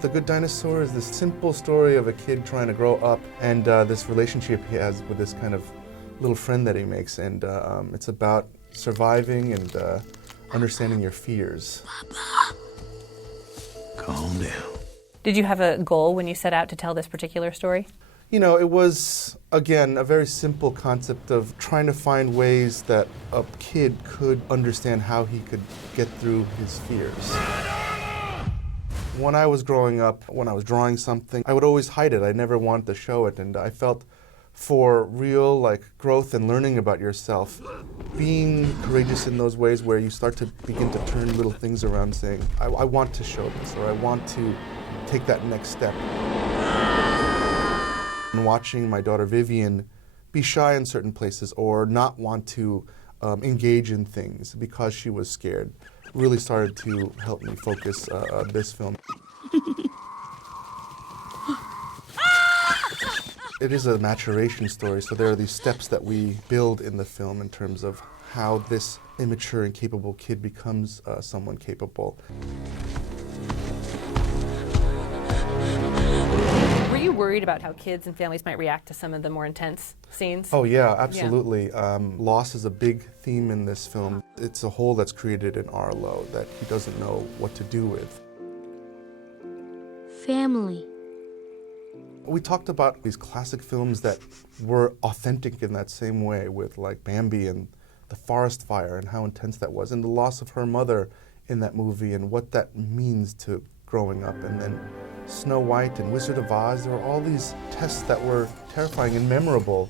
The Good Dinosaur is this simple story of a kid trying to grow up and this relationship he has with this kind of little friend that he makes, and it's about surviving and understanding your fears. Calm down. Did you have a goal when you set out to tell this particular story? You know, it was, again, a very simple concept of trying to find ways that a kid could understand how he could get through his fears. When I was growing up, when I was drawing something, I would always hide it. I never wanted to show it, and I felt for real growth and learning about yourself, being courageous in those ways where you start to begin to turn little things around saying, I want to show this, or I want to take that next step. And watching my daughter Vivian be shy in certain places or not want to engage in things because she was scared really started to help me focus this film. It is a maturation story, so there are these steps that we build in the film in terms of how this immature and capable kid becomes someone capable. Were you worried about how kids and families might react to some of the more intense scenes? Oh yeah, absolutely. Yeah. Loss is a big theme in this film. It's a hole that's created in Arlo that he doesn't know what to do with. Family. We talked about these classic films that were authentic in that same way, with like Bambi and the forest fire and how intense that was, and the loss of her mother in that movie and what that means to growing up. And then Snow White and Wizard of Oz, there were all these tests that were terrifying and memorable,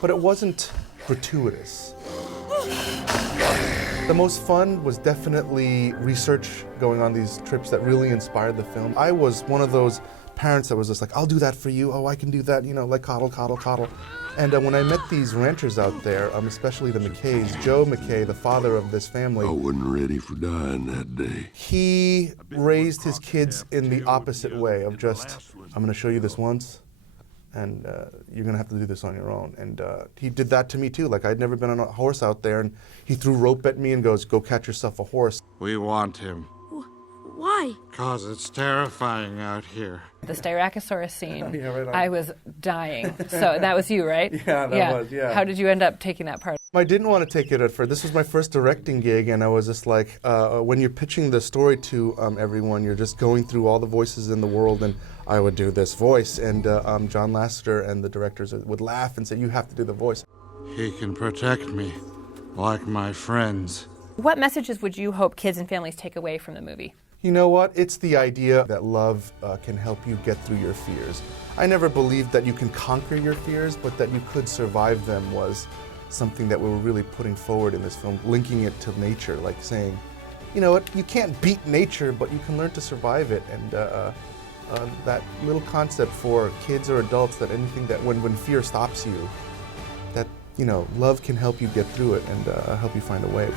but it wasn't gratuitous. The most fun was definitely research, going on these trips that really inspired the film. I was one of those parents that was just like, I'll do that for you, oh, I can do that, you know, like coddle, coddle, coddle. And when I met these ranchers out there, especially the McKays, Joe McKay, the father of this family, I wasn't ready for dying that day. He raised his kids in the opposite way of just, I'm gonna show you this once, and you're gonna have to do this on your own. And he did that to me too. Like, I'd never been on a horse out there, and he threw rope at me and goes, go catch yourself a horse. We want him. Why? 'Cause it's terrifying out here. The Styracosaurus scene, Yeah, right on. I was dying. So that was you, right? Yeah, that was, yeah. How did you end up taking that part? I didn't want to take it at first. This was my first directing gig, and I was just like, when you're pitching the story to everyone, you're just going through all the voices in the world, and I would do this voice, and John Lasseter and the directors would laugh and say, you have to do the voice. He can protect me, like my friends. What messages would you hope kids and families take away from the movie? You know what? It's the idea that love can help you get through your fears. I never believed that you can conquer your fears, but that you could survive them was something that we were really putting forward in this film, linking it to nature, like saying, you know what, you can't beat nature, but you can learn to survive it. And that little concept for kids or adults, that anything that when fear stops you, that, you know, love can help you get through it and help you find a way.